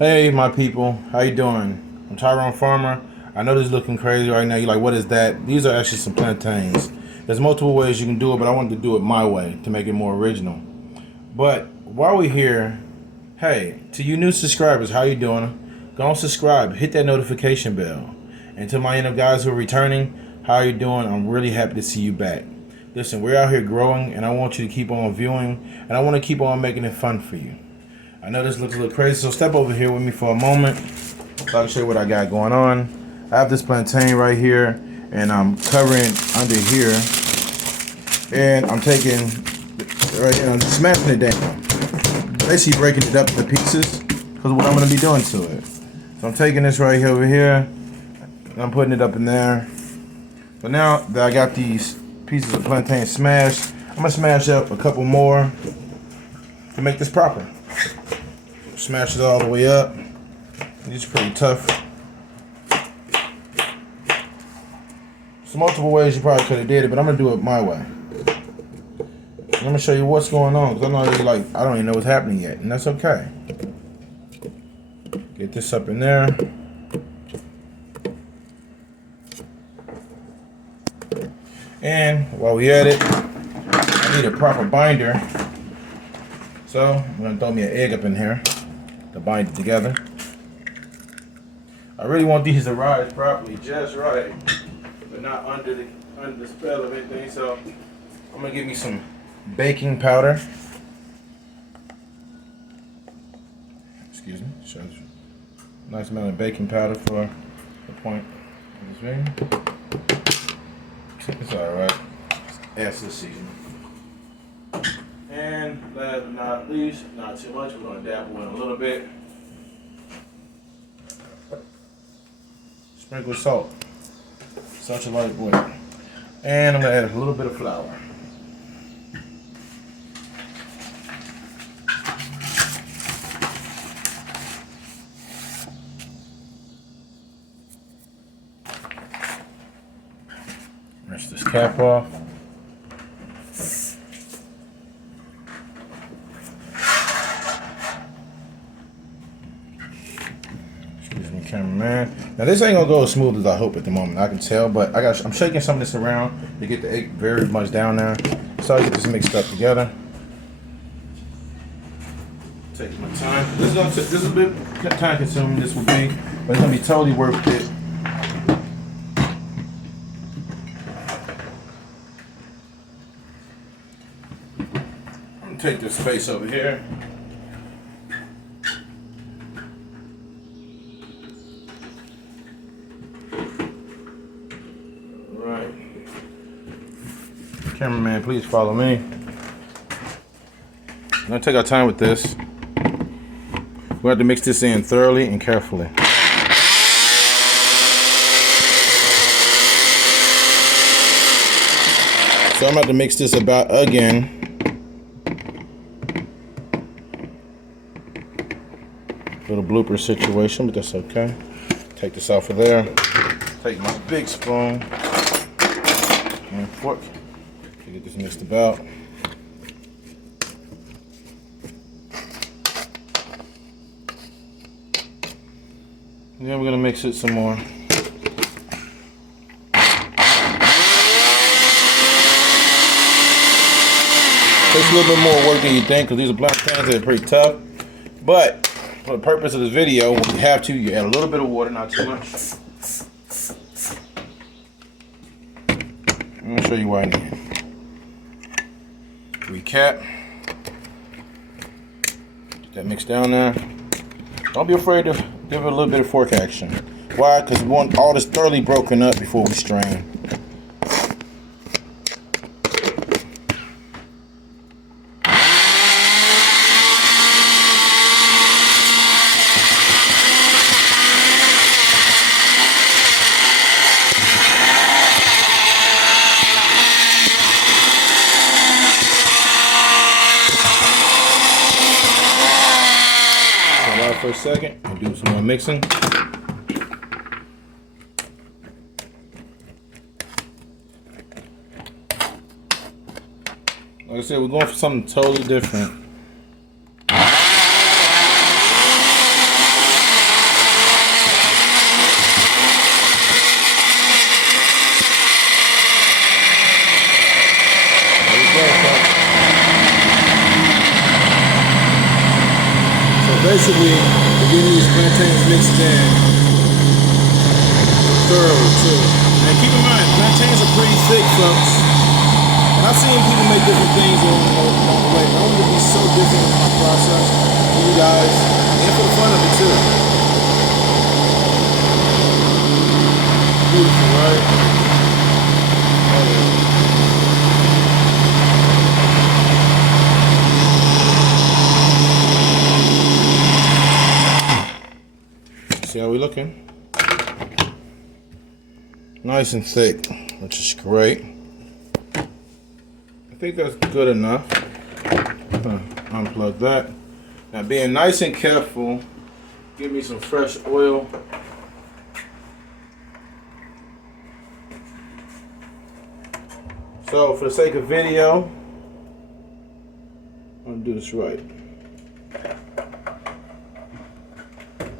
Hey, my people, how you doing? I'm Tyrone Farmer. I know this is looking crazy right now. You're like, what is that? These are actually some plantains. There's multiple ways you can do it, but I wanted to do it my way to make it more original. But while we're here, hey, to you new subscribers, how you doing? Go and subscribe, hit that notification bell. And to my guys who are returning, how are you doing? I'm really happy to see you back. Listen, we're out here growing, and I want you to keep on viewing, and I want to keep on making it fun for you. I know this looks a little crazy, so step over here with me for a moment so I can show you what I got going on. I have this plantain right here, and I'm covering under here, and I'm taking, right here, I'm smashing it down. Basically breaking it up into pieces, because what I'm going to be doing to it. So I'm taking this right here over here, and I'm putting it up in there. So now that I got these pieces of plantain smashed, I'm going to smash up a couple more to make this proper. Smash it all the way up. It's pretty tough. There's multiple ways you probably could have did it, but I'm gonna do it my way. I'm gonna show you what's going on, because I don't even know what's happening yet, and that's okay. Get this up in there. And while we at it, I need a proper binder. So I'm gonna throw me an egg up in here to bind it together. I really want these to rise properly, just right, but not under the spell of anything. So I'm gonna give me some baking powder. Excuse me. Nice amount of baking powder for the point of this video. It's all right. Add to the seasoning. And last but not least, not too much, we're going to dabble in a little bit. Sprinkle salt. Such a light boy. And I'm going to add a little bit of flour. Rinse this cap off. Cameraman. Now this ain't gonna go as smooth as I hope at the moment. I can tell, but I'm shaking some of this around to get the egg very much down there, so I get this mixed up together. Take my time. This is a bit time consuming. This will be, but it's gonna be totally worth it. I'm gonna take this space over here. Cameraman, please follow me. I'm gonna take our time with this. We have to mix this in thoroughly and carefully. So I'm about to mix this about again. Little blooper situation, but that's okay. Take this off of there. Take my big spoon and fork. Get this mixed about. Then we're gonna mix it some more. Takes a little bit more work than you think, because these are plantains that are pretty tough. But for the purpose of this video, when you have to, you add a little bit of water, not too much. I'm gonna show you what I need. Recap. Get that mixed down there. Don't be afraid to give it a little bit of fork action. Why? Because we want all this thoroughly broken up before we strain. For a second and do some more mixing. Like I said, we're going for something totally different. basically, we're getting these plantains mixed in thoroughly too. And keep in mind, plantains are pretty thick, folks. And I've seen people make different things along the way. But I want to be so different in my process for you guys and for the fun of it too. Beautiful, right? See how we looking? Nice and thick, which is great. I think that's good enough. Unplug that. Now, being nice and careful, give me some fresh oil. So, for the sake of video, I'm gonna do this right.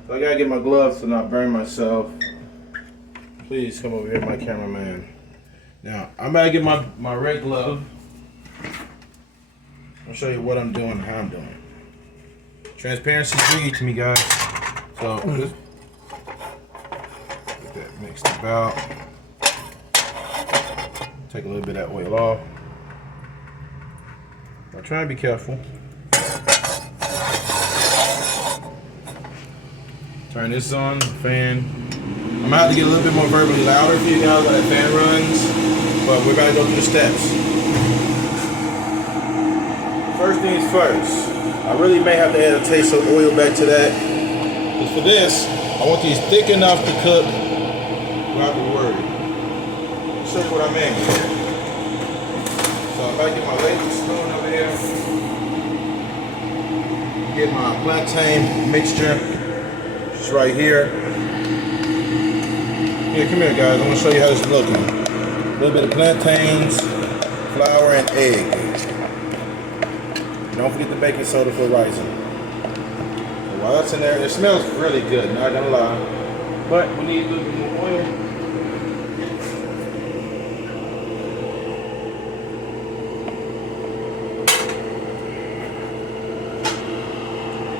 So I gotta get my gloves to not burn myself. Please come over here, my cameraman. Now, I'm gonna get my red glove. I'll show you what I'm doing and how I'm doing it. Transparency is key to me, guys. So, just get that mixed about. Take a little bit of that oil off. Now, try and be careful. Turn this on, fan. I'm gonna have to get a little bit more verbally louder for you guys while that fan runs, but we're about to go through the steps. First things first, I really may have to add a taste of oil back to that. Because for this, I want these thick enough to cook without the word. I'll show you what I mean. So if I get my lazy spoon over here, get my plantain mixture, it's right here. Here, come here, guys. I'm gonna show you how this is looking. A little bit of plantains, flour, and egg. Don't forget the baking soda for rising. So while that's in there, it smells really good, not gonna lie. But we need a little bit more oil.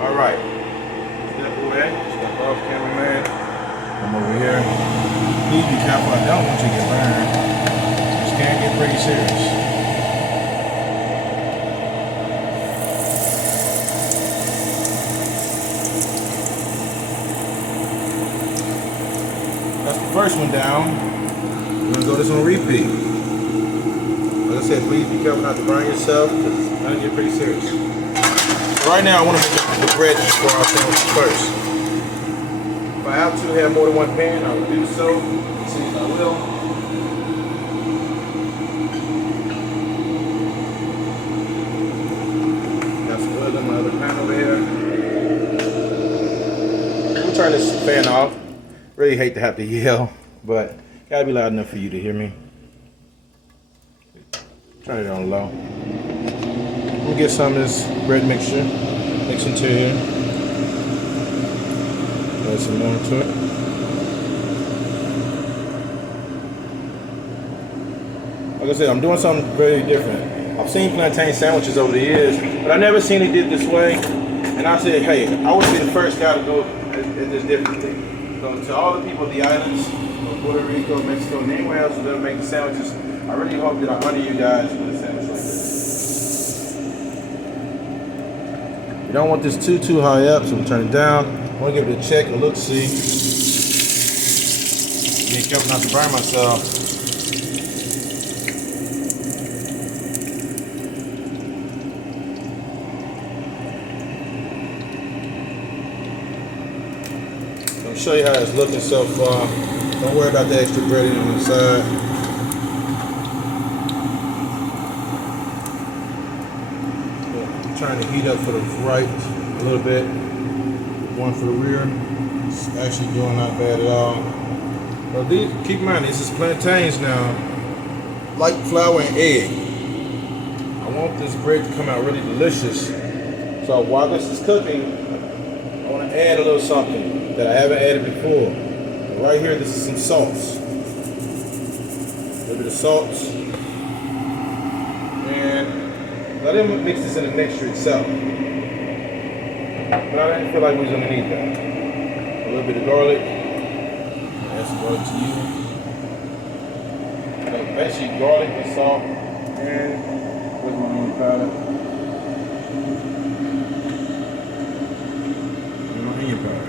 All right. Step away. Step off, cameraman. I'm over here. Please be careful. I don't want you to get burned. This can get pretty serious. First one down, we're gonna go this on repeat. Like I said, please be careful not to burn yourself because it's gonna get pretty serious. So right now, I want to make the bread for our sandwiches first. If I have to have more than one pan, I will do so. Since I will. Got some oil in my other pan over here. We'll turn this fan off. Really hate to have to yell, but gotta be loud enough for you to hear me. Turn it on low. We'll get some of this bread mixture, mix into here. Add some more to it. Like I said, I'm doing something very different. I've seen plantain sandwiches over the years, but I never seen it did this way. And I said, hey, I want to be the first guy to go at this differently. So to all the people of the islands, of Puerto Rico, Mexico, and anywhere else who ever make the sandwiches, I really hope that I honor you guys with a sandwich like this. You don't want this too high up, so we'll turn it down. I want to give it a check, a look-see. Being careful not to burn myself. I'll show you how it's looking so far. Don't worry about the extra breading on the side. I'm trying to heat up for the right a little bit. One for the rear. It's actually doing not bad at all. But these, keep in mind, this is plantains now. Like flour and egg. I want this bread to come out really delicious. So while this is cooking, I want to add a little something that I haven't added before. Right here, this is some salts. A little bit of salts. And let me mix this in the mixture itself. But I didn't feel like we was gonna need that. A little bit of garlic. Add some garlic to you. So basically garlic and salt. And where's my onion powder? And my onion powder.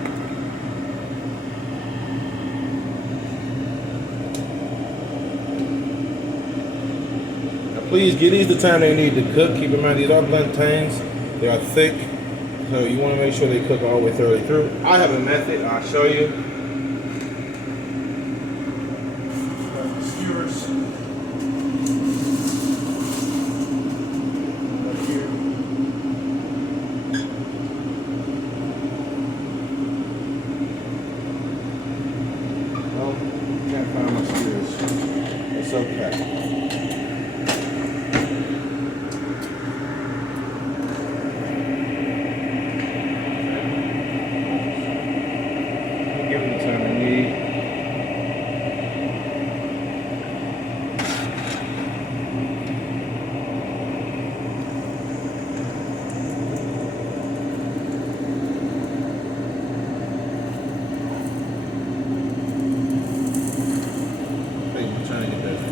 Please give these the time they need to cook. Keep in mind these are plantains. They are thick, so you want to make sure they cook all the way thoroughly through. I have a method. I'll show you. Skewers. Right here. Oh, can't find my skewers. It's okay.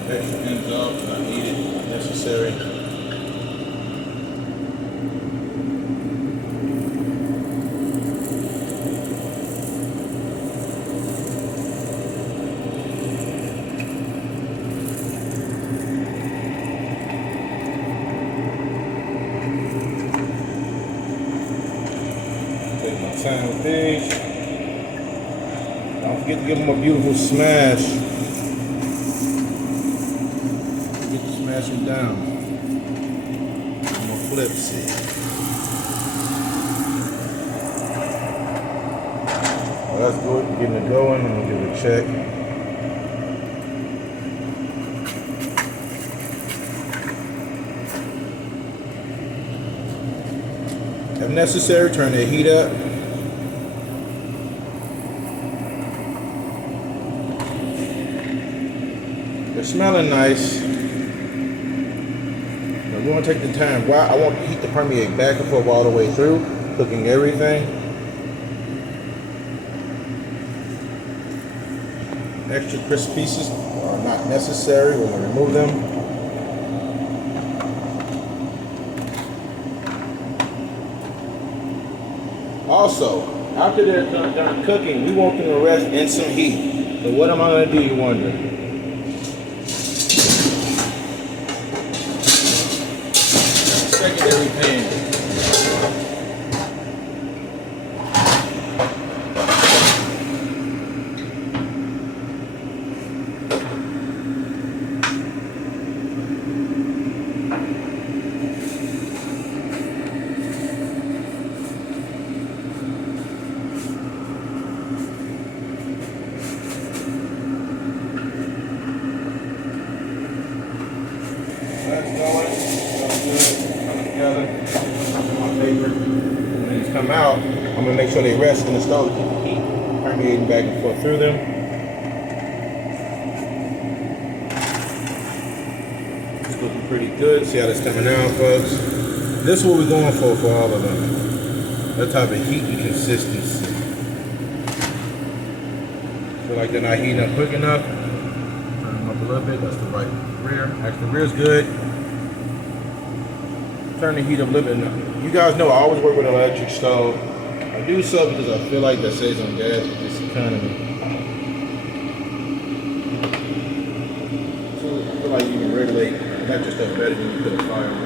Extra ends off, not needed, not necessary. Take my time with these. Don't forget to give them a beautiful smash. Smash them down. I'm gonna flip, see. Well, that's good. Getting it going. I'm gonna give it a check. If necessary, turn the heat up. They're smelling nice. We want to take the time. Why? I want the heat to permeate back and forth all the way through, cooking everything. Extra crisp pieces are not necessary. We're going to remove them. Also, after they're done cooking, we want them to rest in some heat. So what am I going to do, you wonder? Secondary pan. That's going. Together. My favorite. When these come out, I'm gonna make sure they rest in the stove to keep the heat permeating back and forth through them. It's looking pretty good. See how it's coming out, folks? This is what we're going for all of them. That type of heat and consistency. Feel like they're not heating up quick enough. Turn them up a little bit. That's the right rear. Actually, the rear's good. Turn the heat up a little bit. You guys know I always work with an electric stove. I do so because I feel like that saves on gas with this economy. So I feel like you can regulate electric stuff better than you put a fire on.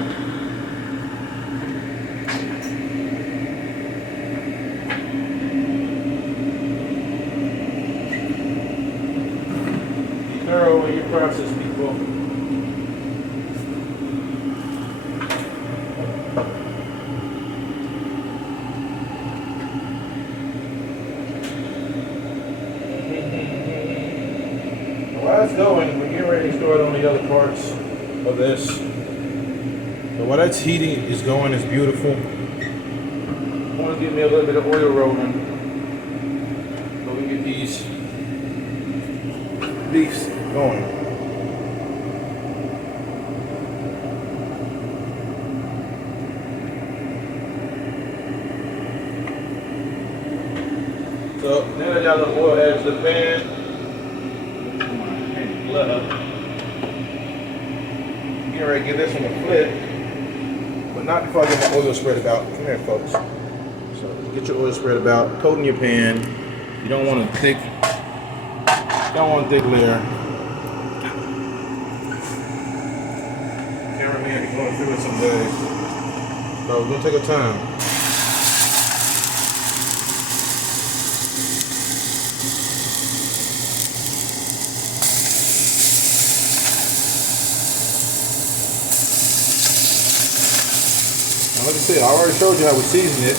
Be thorough in your process, people. While it's going, we're getting ready to start on the other parts of this. So while that's heating, is going, it's beautiful. I want to get me a little bit of oil rolling so we get these beefs going. So now I got a little oil added to the pan. Getting ready to give this one a flip, but not before I get my oil spread about. Come here, folks. So get your oil spread about, coat in your pan. You don't want a thick, layer. Cameraman be going through it some days, so we're gonna take our time. Now, like I said, I already showed you how we season it.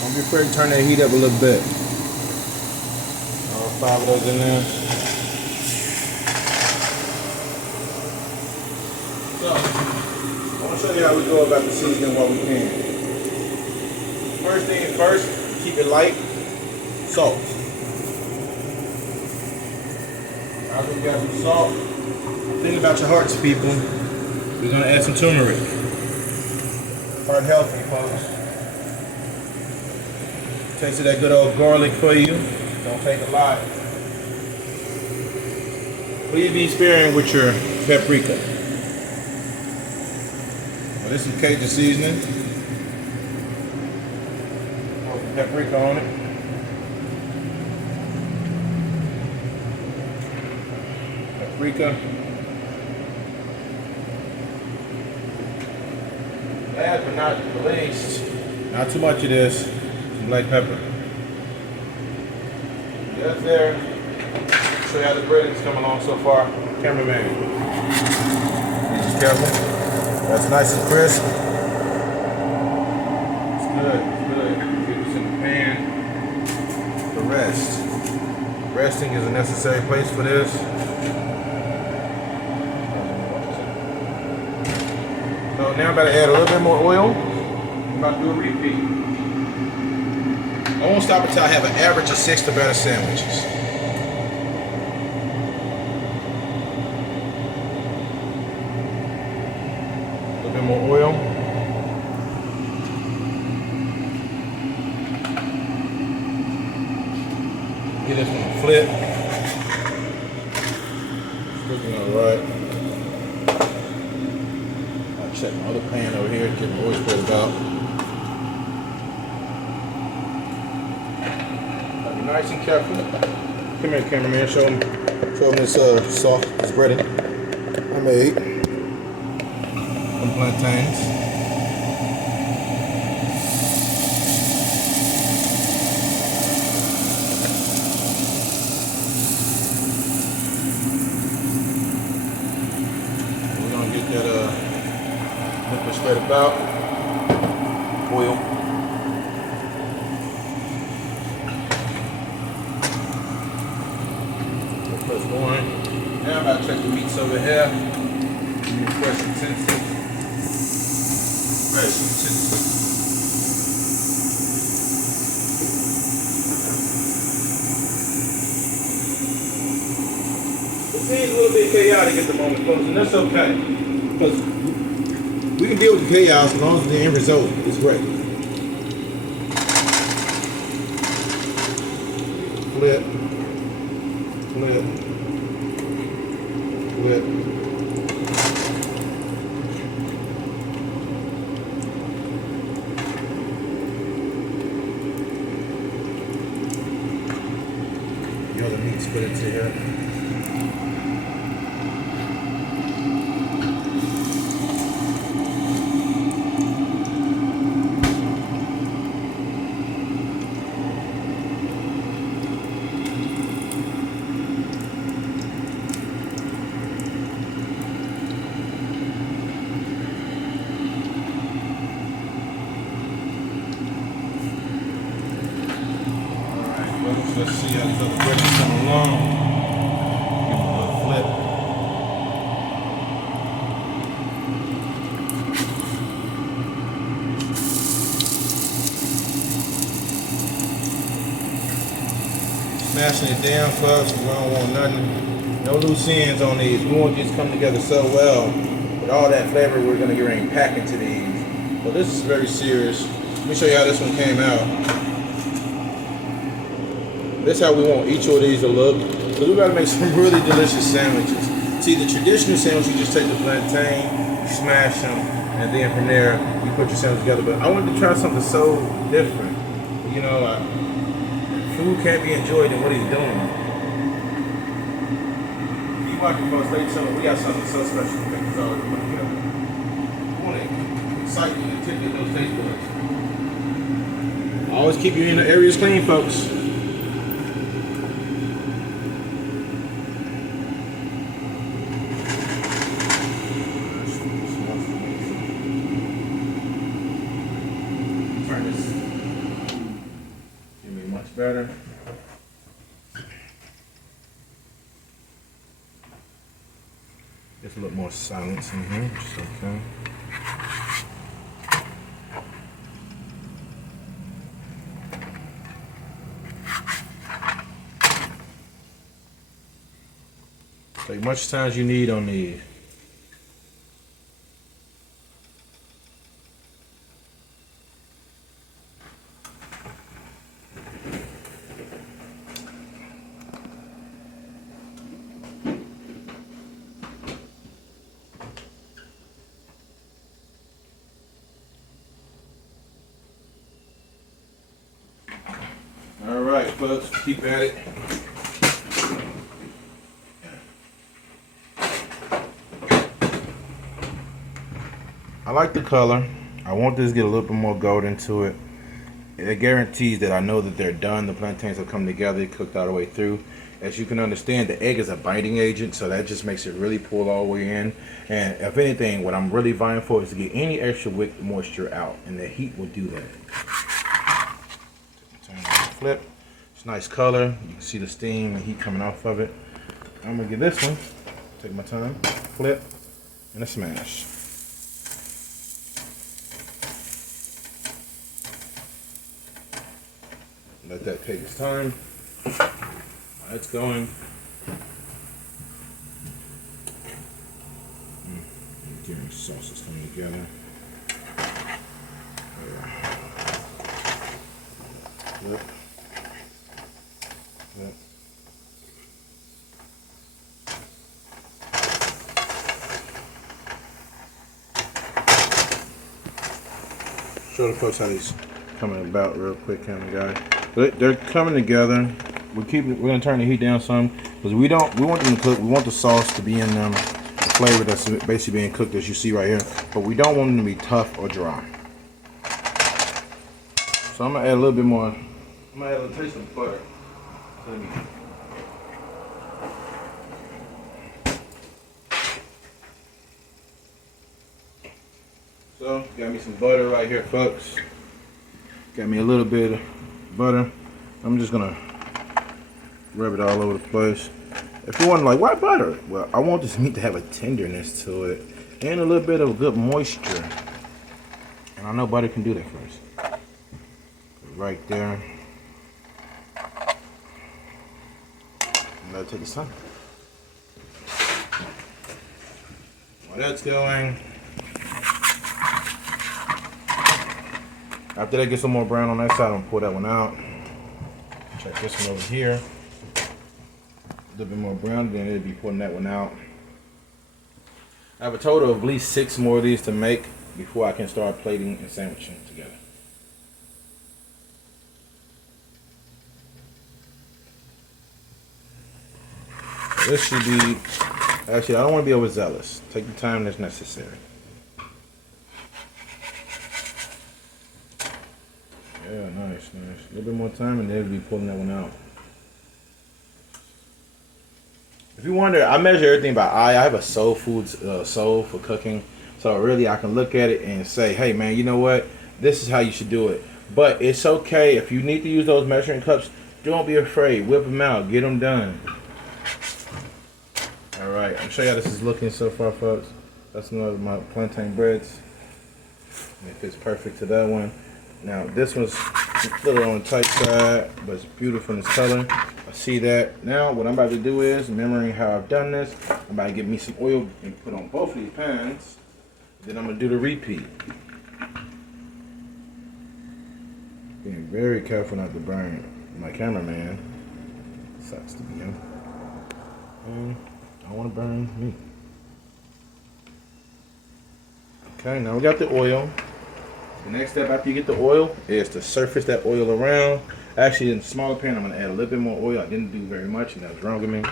Don't be afraid to turn that heat up a little bit. All 5 of those in there. So, I want to show you how we go about the seasoning while we can. First thing first, keep it light. Salt. After we got some salt, think about your hearts, people. We're going to add some turmeric. Heart healthy, folks. Taste of that good old garlic for you. Don't take a lot. Please be sparing with your paprika. Well, this is Cajun seasoning. Pour some paprika on it. Paprika. Last but not the least, not too much of this, some black pepper. That's there. Show you how the breading's coming along so far. Cameraman. Be just careful. That's nice and crisp. It's good, it's good. Get this in the pan. The rest. Resting is a necessary place for this. So now I'm about to add a little bit more oil. I'm about to do a repeat. I won't stop until I have an average of 6 to better sandwiches. A little bit more oil. Get this one a flip. It's cooking alright. Check my other pan over here, get my oil spread about. Be nice and careful. Come here, cameraman, show them this sauce, this breading I made from plantains. We're gonna get that liquid spread about, oil. Press going. Now I'm about to check the meats over here. Give me a fresh utensil. Fresh utensil. It seems a little bit chaotic at the moment, folks, and that's okay. Because we can deal with the chaos as long as the end result is great. Flip, flip, flip. The other meat's put into here. Let's see how this other bread is coming along. Give it a little flip. Smashing it down, folks. We don't want nothing. No loose ends on these. We want these to come together so well. With all that flavor, we're gonna get ready and pack into these. But this is very serious. Let me show you how this one came out. This is how we want each of these to look. Because we gotta make some really delicious sandwiches. See, the traditional sandwich, you just take the plantain, you smash them, and then from there, you put your sandwich together. But I wanted to try something so different. You know, food can't be enjoyed in what he's doing. You watching folks, they tell me we got something so special to make this all together. I want to excite you and tip those taste buds. Always keep your inner areas clean, folks. Turn this. Give me much better. Just a little more silence in here, which is okay. Take much time as you need on these. All right, folks, keep at it. I like the color. I want this to get a little bit more gold into it. It guarantees that I know that they're done. The plantains have come together, cooked all the way through. As you can understand, the egg is a binding agent, so that just makes it really pull all the way in. And if anything, what I'm really vying for is to get any extra wick moisture out, and the heat will do that. Turn it, flip. It's nice color. You can see the steam and heat coming off of it. I'm gonna get this one. Take my time, flip, and a smash. Let that take its time. It's going. Getting sauces coming together. Flip. Flip. Show the folks how these coming about real quick, kind of guy. But they're coming together. We're gonna turn the heat down some because we want them to cook. We want the sauce to be in them, the flavor that's basically being cooked as you see right here. But we don't want them to be tough or dry. So I'm gonna add a little bit more. I'm gonna add a little taste of butter. So got me some butter right here, folks. Got me a little bit of butter. I'm just gonna rub it all over the place. If you're wondering, like, why butter? Well, I want this meat to have a tenderness to it and a little bit of good moisture. And I know butter can do that for us. Right there. And let it take its time. While that's going, after that gets some more brown on that side, I'm gonna pull that one out. Check this one over here. A little bit more brown, then it'll be pulling that one out. I have a total of at least 6 more of these to make before I can start plating and sandwiching together. This should be, actually I don't want to be overzealous. Take the time that's necessary. Yeah, nice. A little bit more time and they'll be pulling that one out. If you wonder, I measure everything by eye. I have a soul for cooking. So really I can look at it and say, hey man, you know what? This is how you should do it. But it's okay. If you need to use those measuring cups, don't be afraid. Whip them out. Get them done. Alright, I'll show you how this is looking so far, folks. That's another of my plantain breads. And it fits perfect to that one. Now this one's a little on the tight side, but it's beautiful in its color. I see that. Now what I'm about to do is, remembering how I've done this, I'm about to get me some oil and put on both of these pans. Then I'm gonna do the repeat. Being very careful not to burn my cameraman. Sucks to be him. And I don't want to burn me. Okay, now we got the oil. The next step after you get the oil is to surface that oil around. Actually, in the smaller pan, I'm going to add a little bit more oil. I didn't do very much, and that was wrong with me.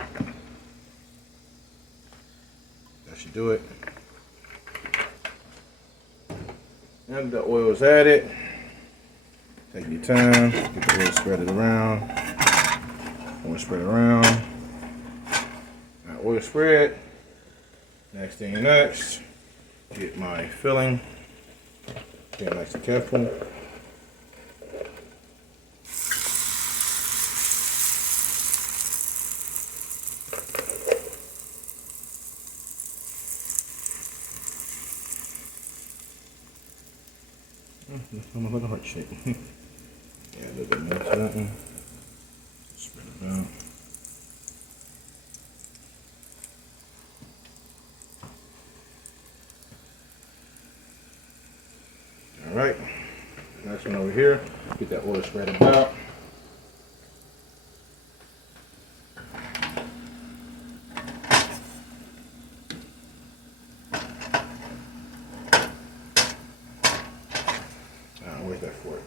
That should do it. Now the oil is added. Take your time, get the oil spread it around. Oil spread around. Now oil spread. Next thing next, get my filling. Get nice and careful. That's almost like a heart shape. Yeah, a little bit more to that one. Spread it out. All right. Next one over here. Get that oil spread about. Where's that fork?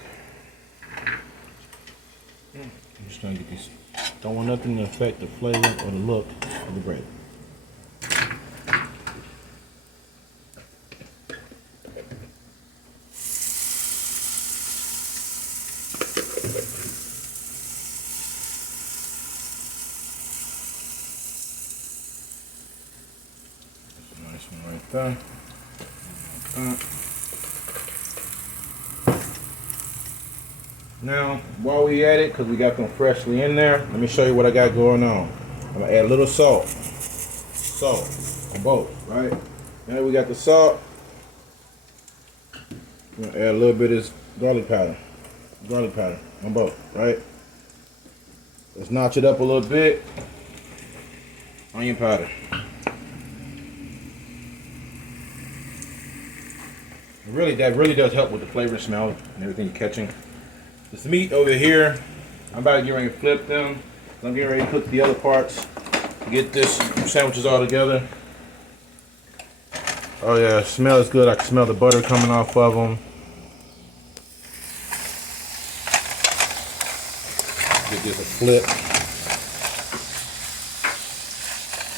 I'm just trying to get these. Don't want nothing to affect the flavor or the look of the bread. Nice one right there. Now, while we at it, because we got them freshly in there, let me show you what I got going on. I'm going to add a little salt. Salt on both, right? Now we got the salt. I'm going to add a little bit of this garlic powder. Garlic powder on both, right? Let's notch it up a little bit. Onion powder. That really does help with the flavor and smell and everything you're catching. This meat over here, I'm about to get ready to flip them. I'm getting ready to cook the other parts to get this sandwiches all together. Oh yeah, it smells good. I can smell the butter coming off of them. Get this a flip.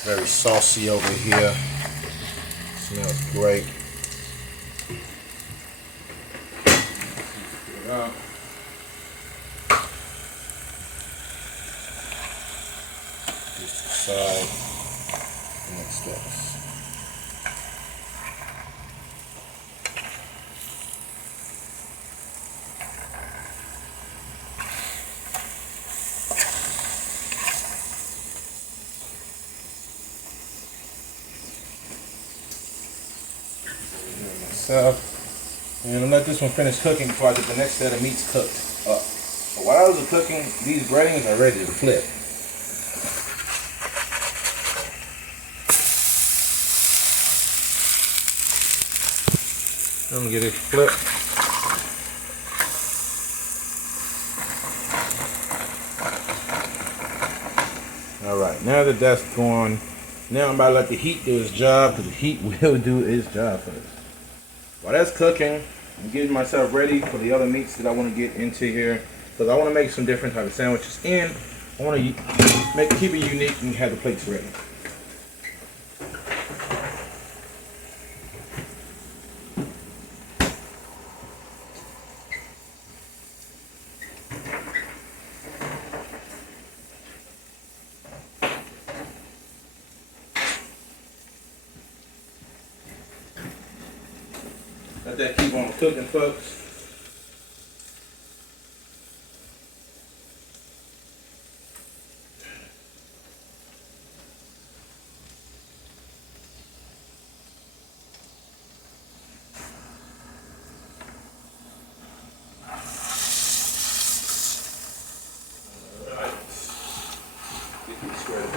Very saucy over here. Smells great. Get it out. Side. Next steps. Myself. And I'm gonna let this one finish cooking before I get the next set of meats cooked up. But while those are cooking, these breadings are ready to flip. I'm gonna get it flipped. All right, now that that's gone, now I'm about to let the heat do its job, because the heat will do its job for us. While that's cooking, I'm getting myself ready for the other meats that I want to get into here, because I want to make some different type of sandwiches, and I want to keep it unique and have the plates ready. Let that keep on cooking, folks.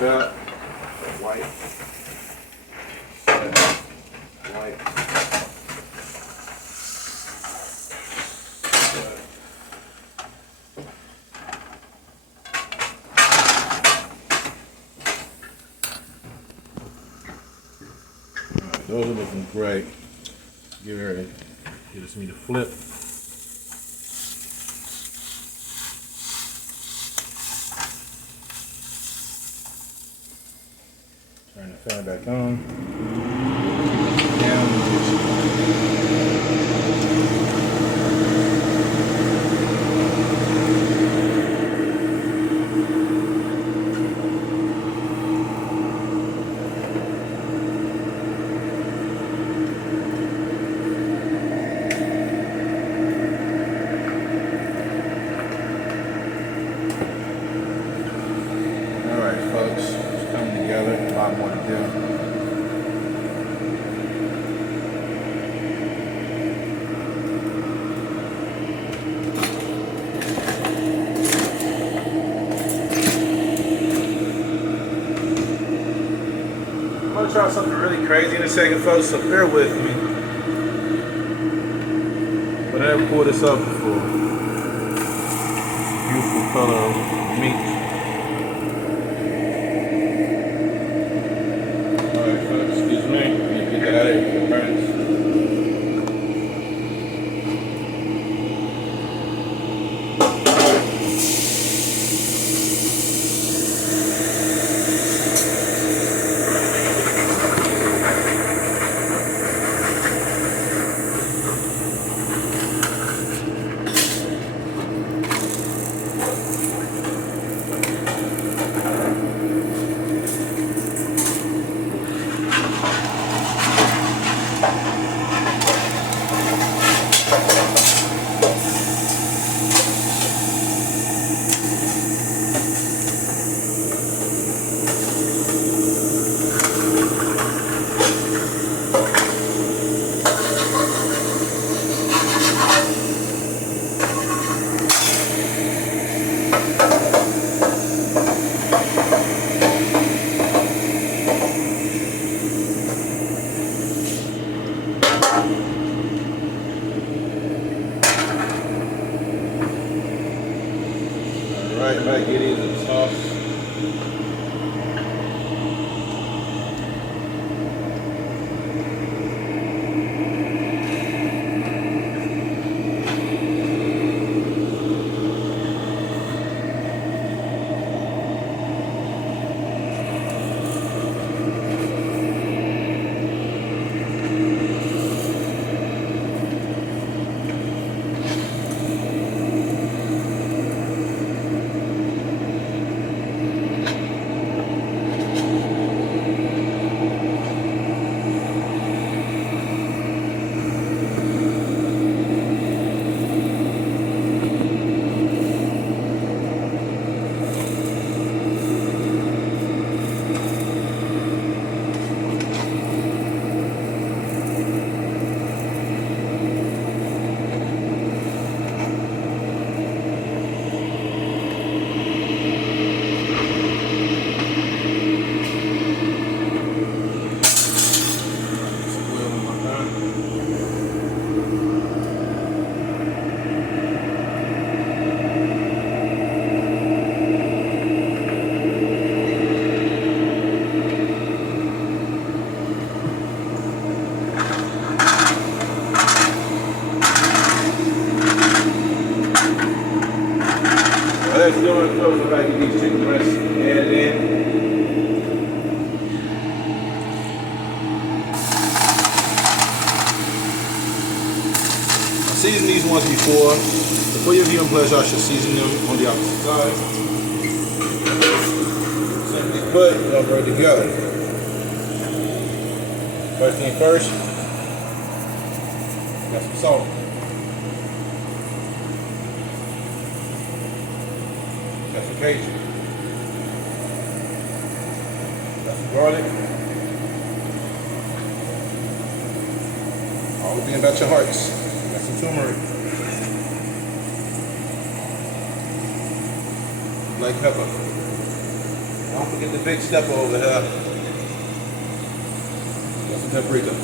cut. White. Set. White. Set. Alright, those are looking great. Get ready. Get us me to flip. Turn the fan back on. Alright folks, it's coming together, a lot more to do. I'm gonna try something really crazy in a second folks, so bear with me. But I never pulled this up before. Beautiful color of meat. Excuse me, get that out of here, it burns. Alright, get in the sauce. Let's do it. Close it back and these chicken breasts. Add it in. I seasoned these ones before. So for your viewing pleasure, I should season them on the opposite side. Simply put, they'll go together. First thing first, got some salt. Got some Cajun. Got some garlic. All within about your hearts. Got some turmeric. Black pepper. Don't forget the big stepper over here. Got some paprika.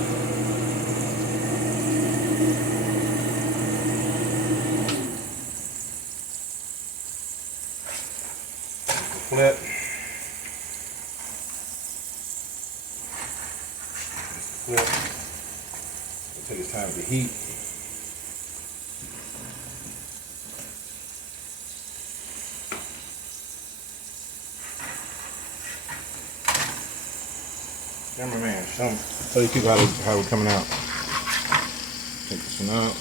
Flip. Flip. It'll take its time to heat. Cameraman, show you people how we're coming out. Take this one out.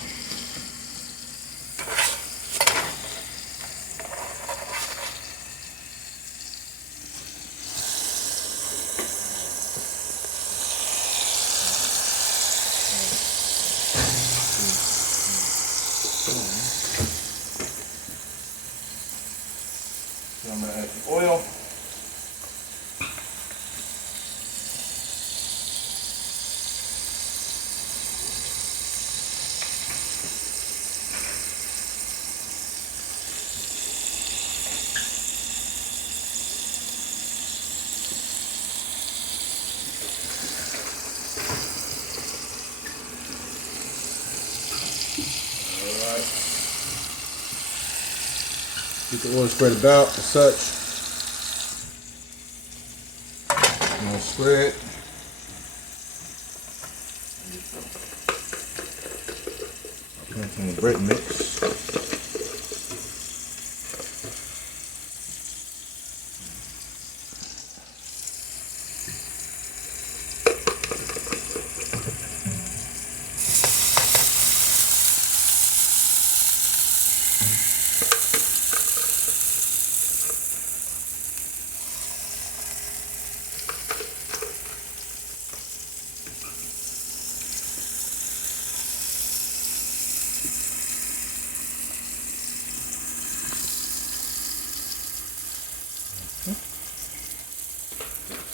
So I'm gonna add some oil. Get the oil spread about as such. And I'll spread. I'll plantain bread mix.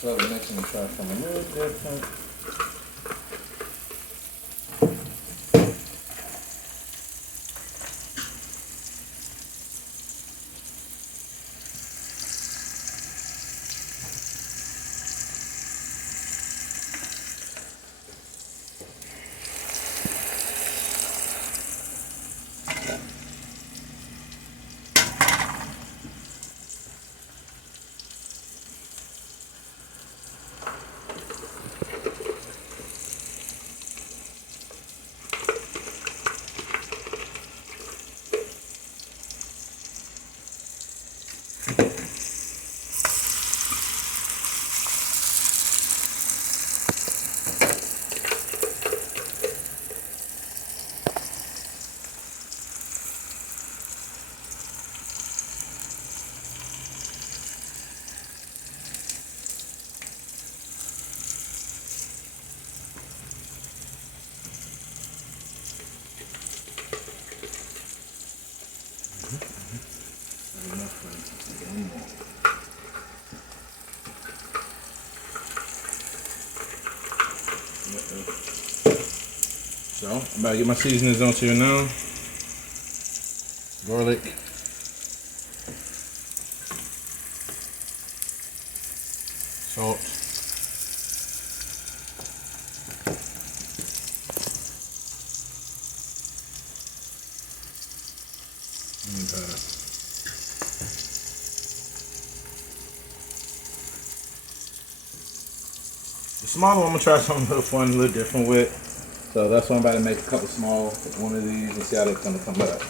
So the next one, try something a little different. So I'm about to get my seasonings onto here now. Garlic. Salt. And the smaller one I'm gonna try something a little fun, a little different with. So that's why I'm about to make a couple small one of these and see how they're gonna come out.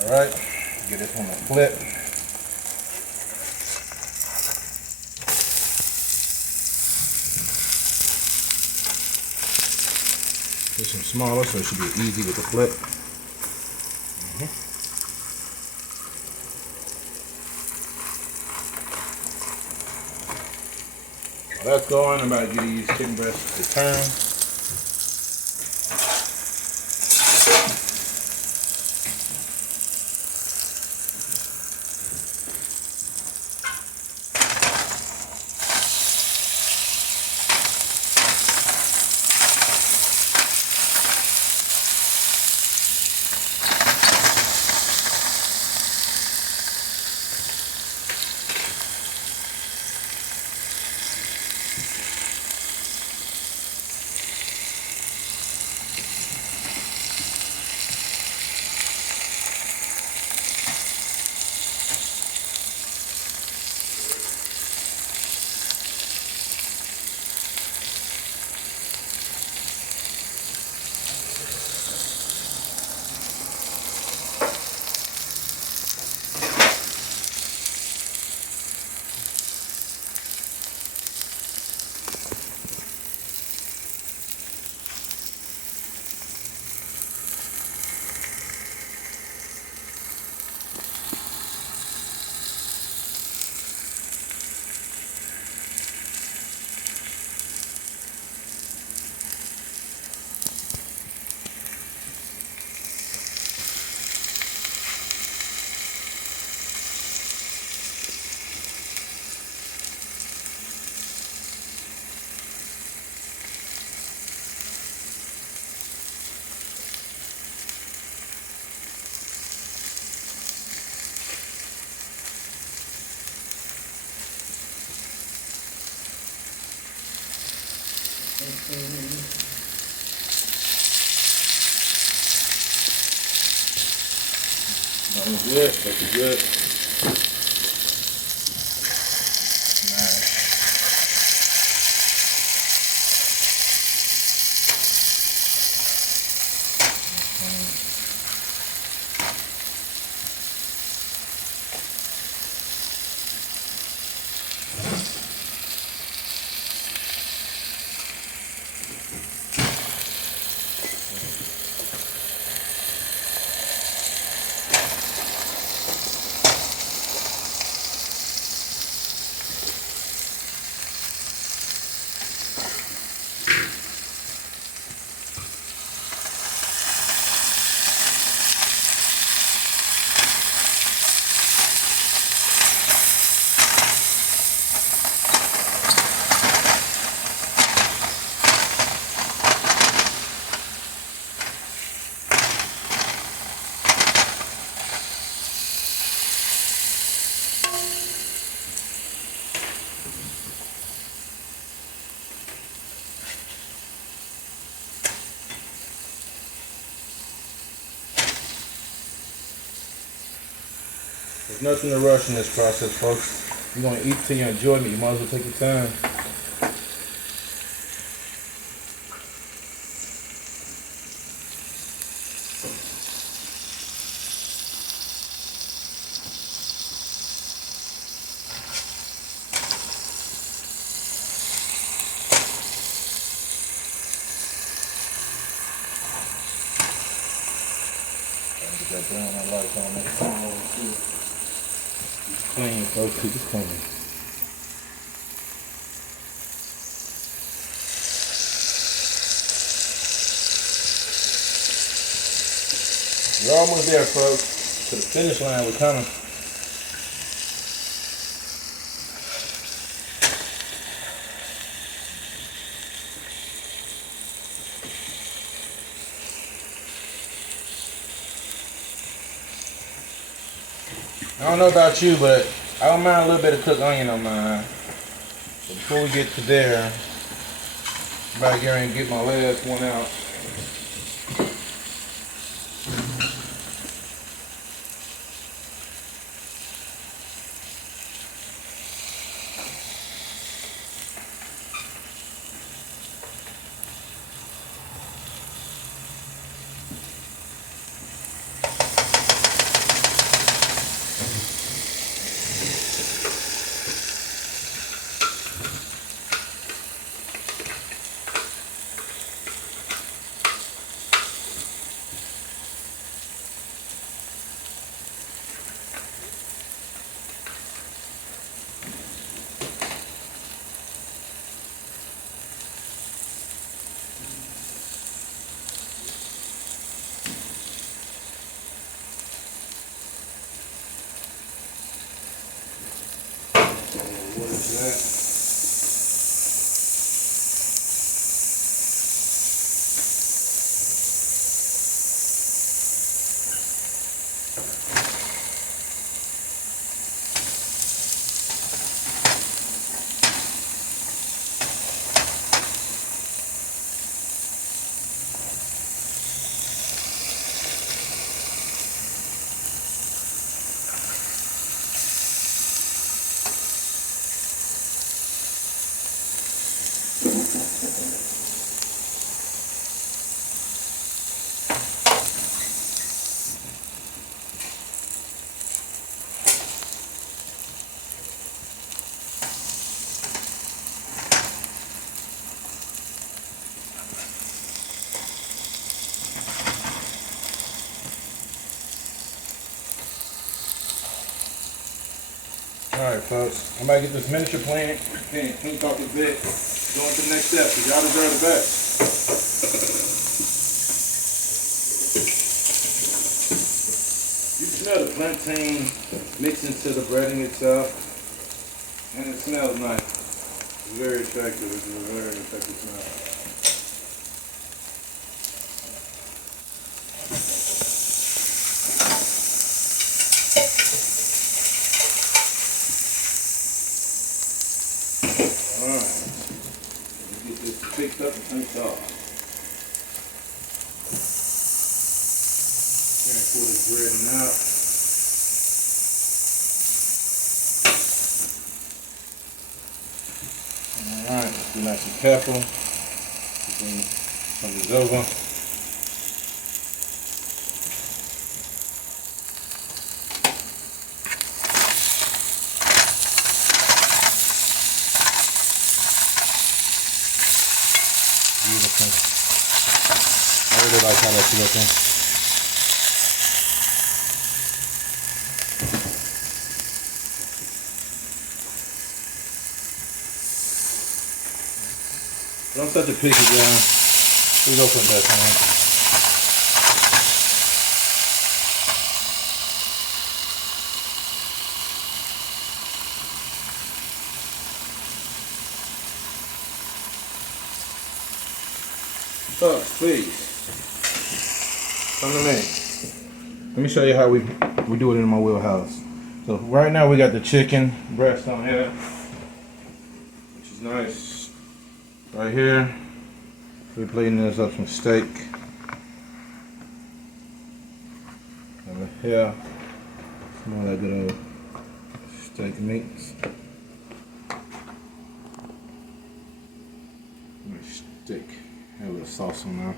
Alright, get this one to flip. This one's smaller, so it should be easy with the flip. That's going. I'm about to get these chicken breasts to turn. Looking good, looking good. Nice. There's nothing to rush in this process, folks. You're going to eat till you enjoy it. You might as well take your time. Get that brown I like on that corn over too. It's clean, folks. Keep it clean. We're almost there, folks. To the finish line, we're coming. I don't know about you, but I don't mind a little bit of cooked onion on mine. So before we get to there, I'm about to get ready and get my last one out. Alright folks, I'm about to get this miniature plant cleaned off a bit. Going to the next step, because y'all deserve the best. You smell the plantain mixed into the breading itself, and it smells nice. It's very attractive. It's a very attractive smell. Alright, let's get this picked up and finished off. Here, pull this breading out. Alright, let's be nice and careful. Bring some of these over. Beautiful. I really like how that's looking. Don't touch the pieces down. Please open that time. So, please, come to me. Let me show you how we do it in my wheelhouse. So right now we got the chicken breast on here, which is nice. Right here, we're plating this up some steak. Over here, some more of that good old steak meats. Nice steak. Have a little sauce on there.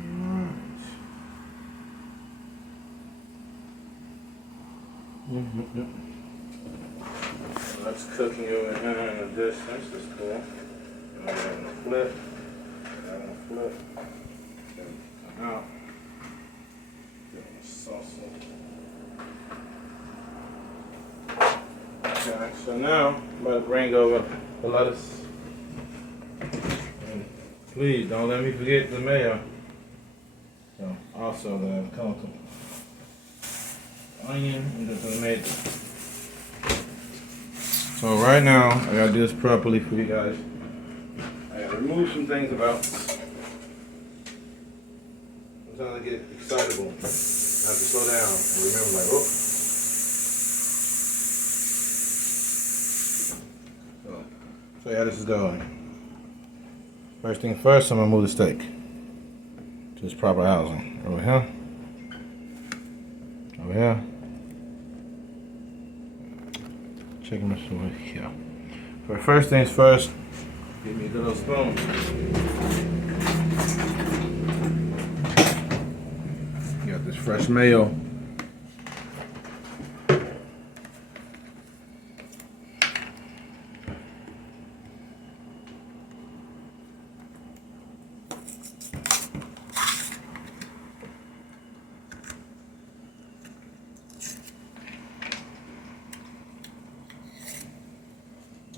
Alright. That's cooking over here in the distance. That's cool. I'm gonna flip. I'm gonna flip. Come out. Get the sauce in. Okay, so now I'm about to bring over the lettuce. And please don't let me forget the mayo. So also the onion and the tomato. So right now, I gotta do this properly for you guys. I gotta remove some things about. Sometimes I get excitable. I have to slow down and remember, like, oh. So show you how this is going. First thing first, I'm gonna move the steak to its proper housing. Over here. Over here. Chicken breast over here. For first things first, give me a good little spoon. Got this fresh mayo.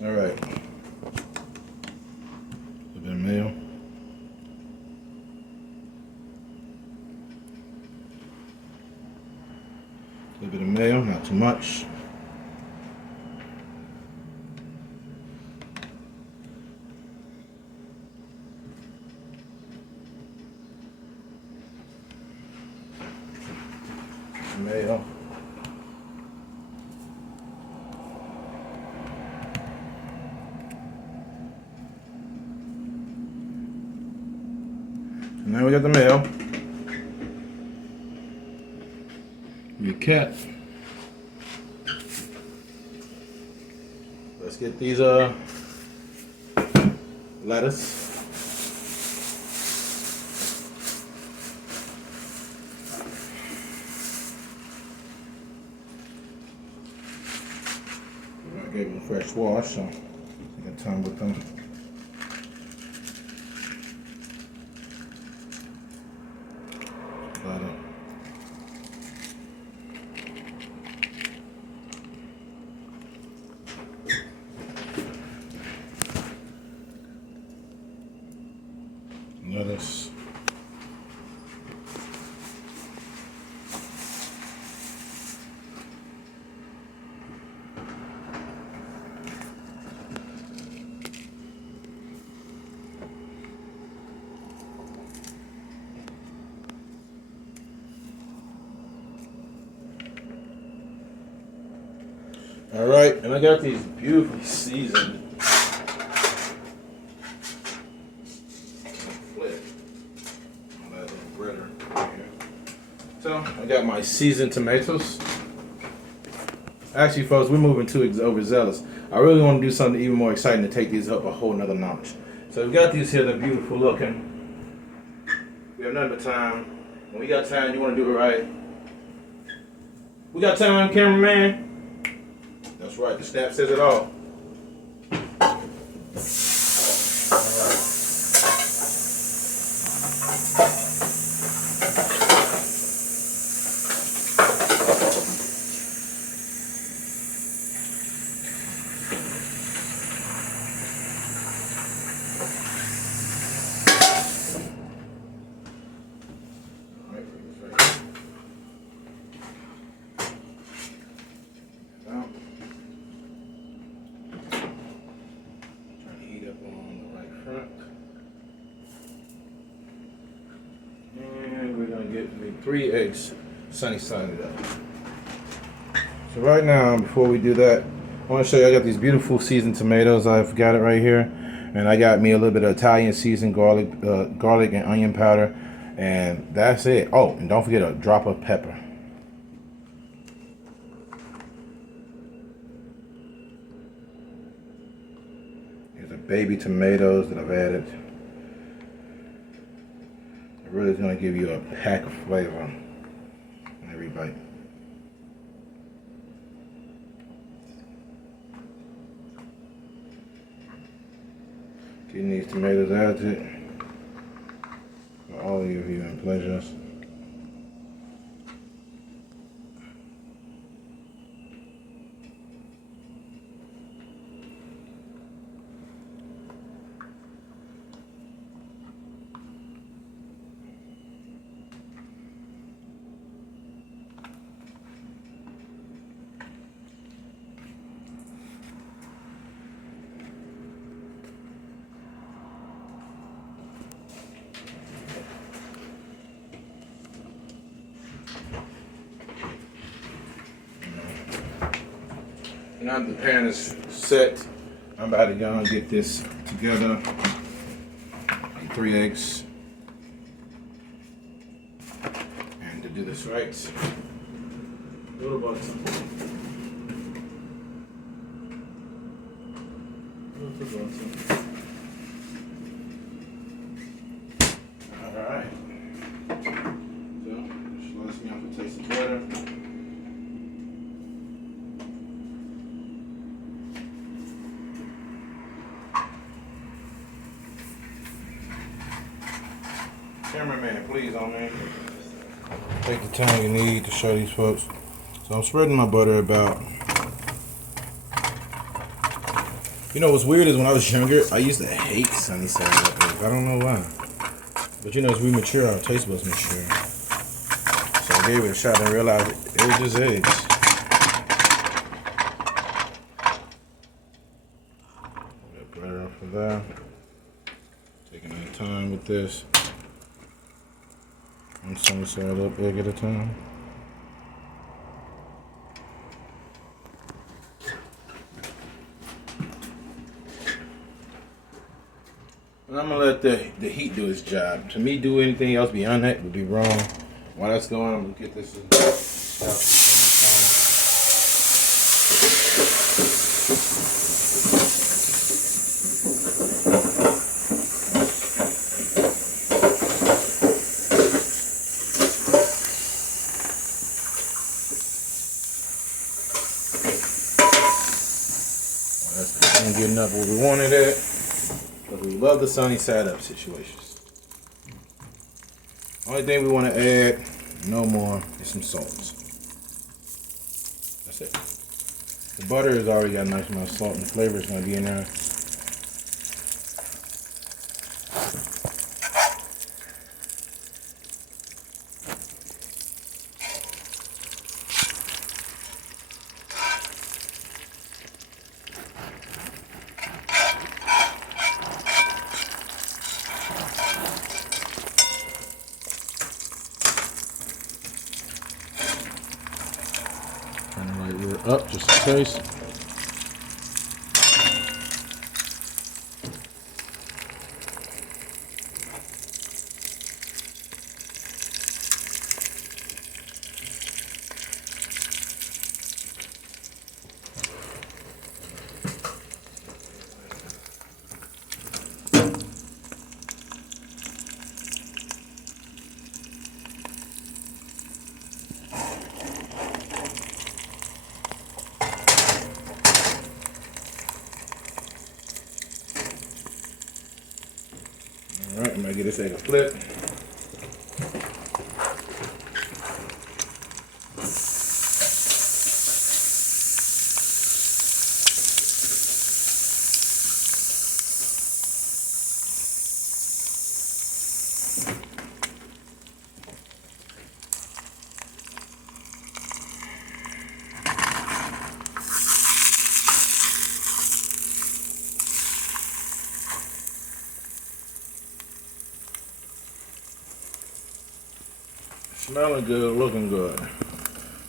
All right, a bit of mayo. A little bit of mayo, not too much. Mayo. Now we got the mayo. Your cat. Let's get these lettuce. I gave them a fresh wash, so I got time with them. Butter. lettuce. All right, and I got these beautifully seasoned. So I got my seasoned tomatoes. Actually, folks, we're moving too overzealous. I really want to do something even more exciting to take these up a whole nother notch. So we got these here, they're beautiful looking. We have nothing but time. When we got time, you want to do it right. We got time, cameraman. That's right, the snap says it all. And we're gonna get me 3 eggs sunny sided up. So right now, before we do that, I want to show you I got these beautiful seasoned tomatoes. I've got it right here, and I got me a little bit of Italian seasoned garlic and onion powder, and that's it. Oh, and don't forget a drop of pepper. Here's the baby tomatoes that I've added. It really is going to give you a pack of flavor in every bite. Getting these tomatoes added for all of your viewing pleasures. Now the pan is set, I'm about to go and get this together. 3 eggs. And to do this right, a little butter. Alright. So, slice me off a taste of butter. Cameraman, please, on me. Take the time you need to show these folks. So I'm spreading my butter about. You know what's weird is when I was younger, I used to hate sunny side up eggs. I don't know why. But you know, as we mature, our taste buds mature. So I gave it a shot and realized it was just eggs. Butter off of that. Taking our time with this. One sunny side up egg at a time. And I'm gonna let the heat do its job. To me, do anything else beyond that would be wrong. While that's going, I'm gonna get this out. Getting up where we wanted it, but we love the sunny side up situations. Only thing we want to add, no more, is some salt. That's it. The butter has already got a nice amount of salt, and the flavor is going to be in there. up just a taste. All right, I'm gonna get this egg a flip. Smelling good, looking good.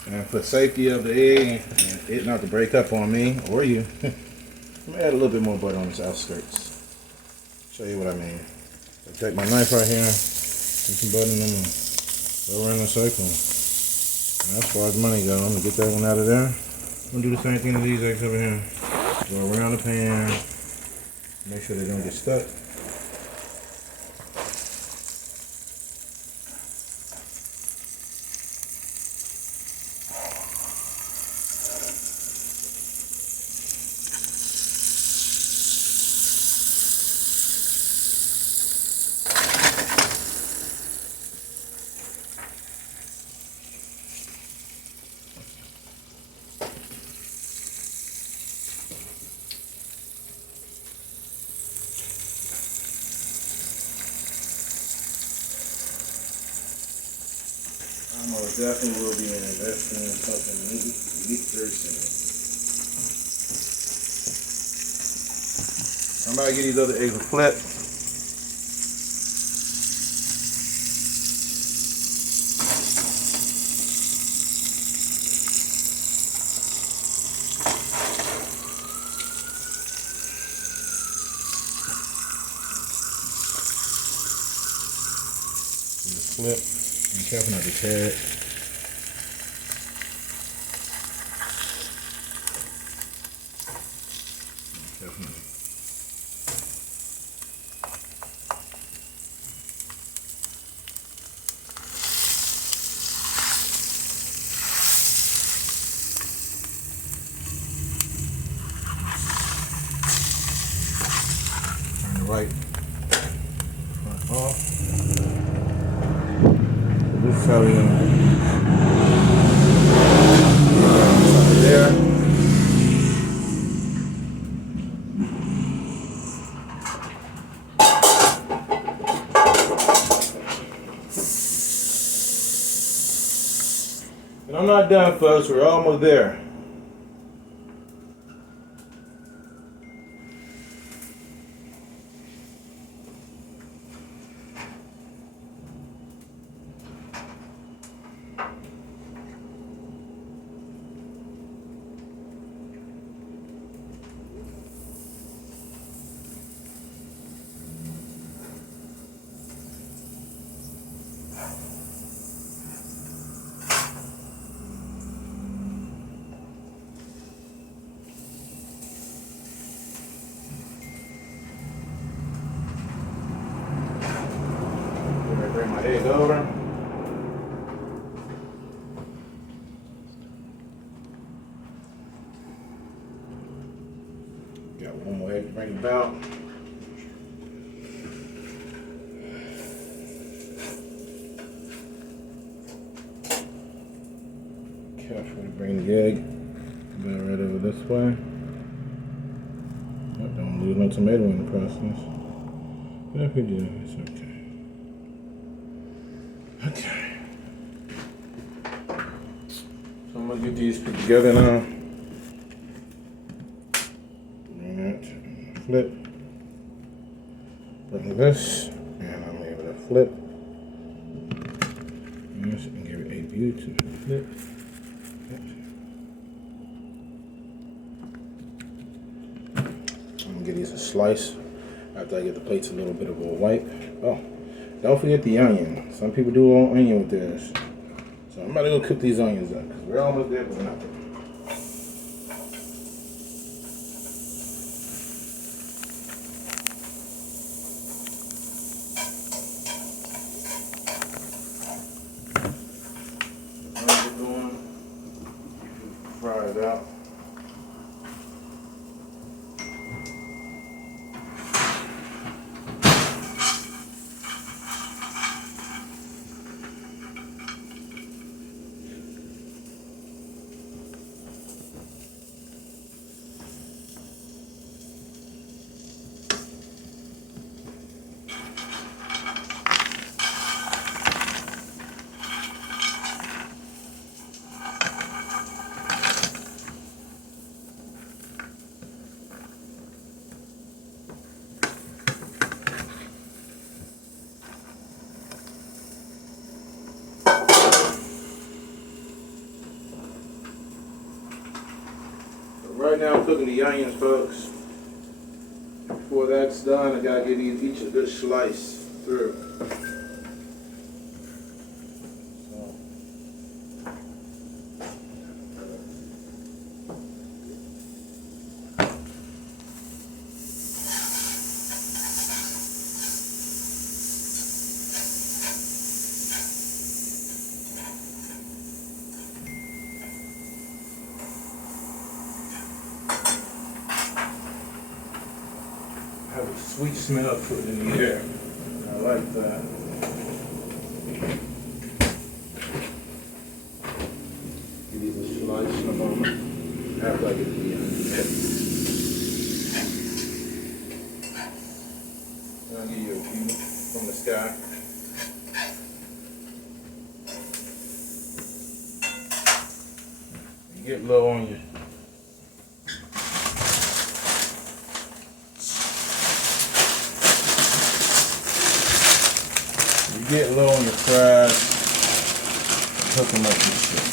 And for safety of the egg and it not to break up on me or you, I'm gonna add a little bit more butter on its outskirts. Show you what I mean. I take my knife right here, put some butter in them, go around the circle. And as far as money goes, I'm gonna get that one out of there. I'm gonna do the same thing to these eggs over here. Go around the pan, make sure they don't get stuck. I most definitely will be investing in something neat very soon. I'm about to get these other eggs a flip. Flip. Be careful not to tear it. Definitely. Turn the right front off. This is how we're gonna there. And I'm not done, folks. We're almost there. Bring my egg over. Got one more egg to bring about. Careful to bring the egg about right over this way. Oh, don't lose no tomato in the process. But if we do, it's okay. Okay. So I'm gonna get these put together now. Alright, flip. Bring this, and I'm able to flip. This and give it a beautiful flip. slice after I get the plates a little bit of a wipe. Oh, don't forget the onion. Some people do a little onion with theirs. So I'm about to go cook these onions up because we're almost there, but we're not there. Fry it out. Right now I'm cooking the onions, folks. Before that's done, I gotta give each a good slice through. Have a sweet smell to it in the air. I like that. Give these a slice in a moment after I get the onions. I'll give you a view from the sky. You get low on your get low on your fries, cook them up and shit.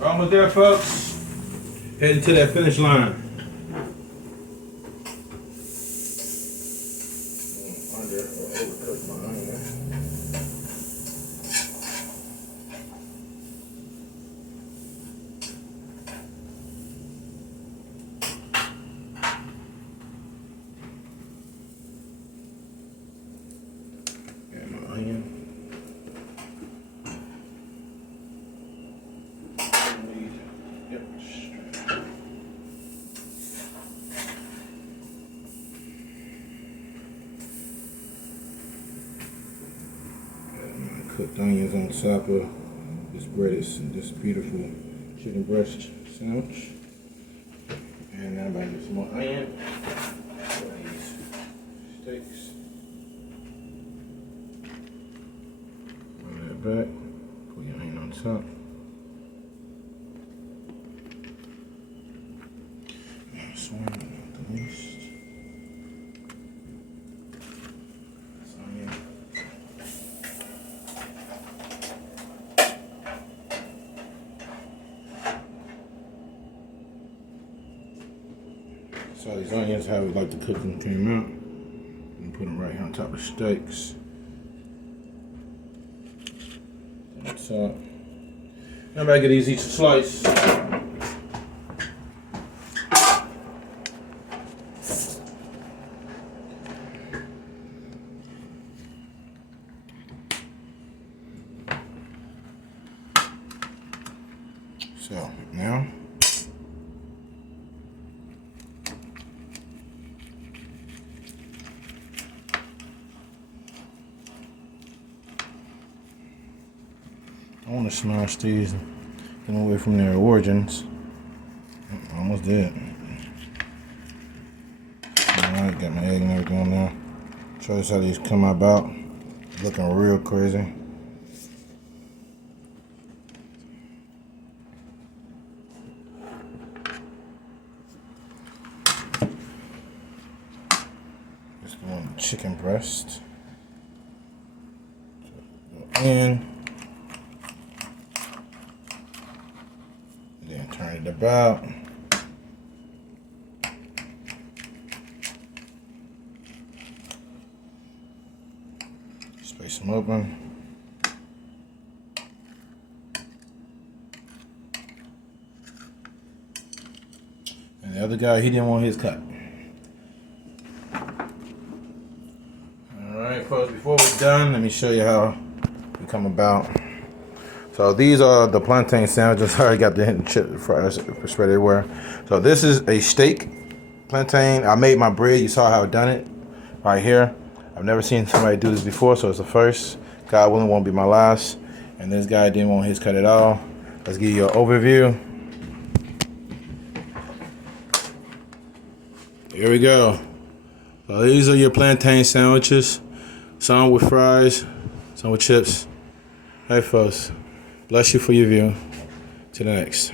We're almost there, folks. Heading to that finish line. Under or overcooked my onion. Cooked onions on top of this breaded, this beautiful chicken breast sandwich. And now I'm about to get some more onion for these steaks. Roll that back, put your onion on top. This one, not the least. So these onions, how we like to cook them, came out. And put them right here on top of steaks. On top. Now I'm about to get these each a slice. So now I want to smash these and get away from their origins. Almost did. Alright, got my egg and everything on there. Show us how these come about. Looking real crazy. Just doing chicken breast. in. Then turn it about. Space them open. And the other guy, he didn't want his cut. Alright folks, before we're done, let me show you how we come about. So these are the plantain sandwiches. I already got the hidden chip fries spread everywhere. So this is a steak plantain. I made my bread. You saw how I done it right here. I've never seen somebody do this before, so it's the first. God willing, won't be my last. And this guy didn't want his cut at all. Let's give you an overview. Here we go. So these are your plantain sandwiches. Some with fries, some with chips. Hey folks, bless you for your view. To the next.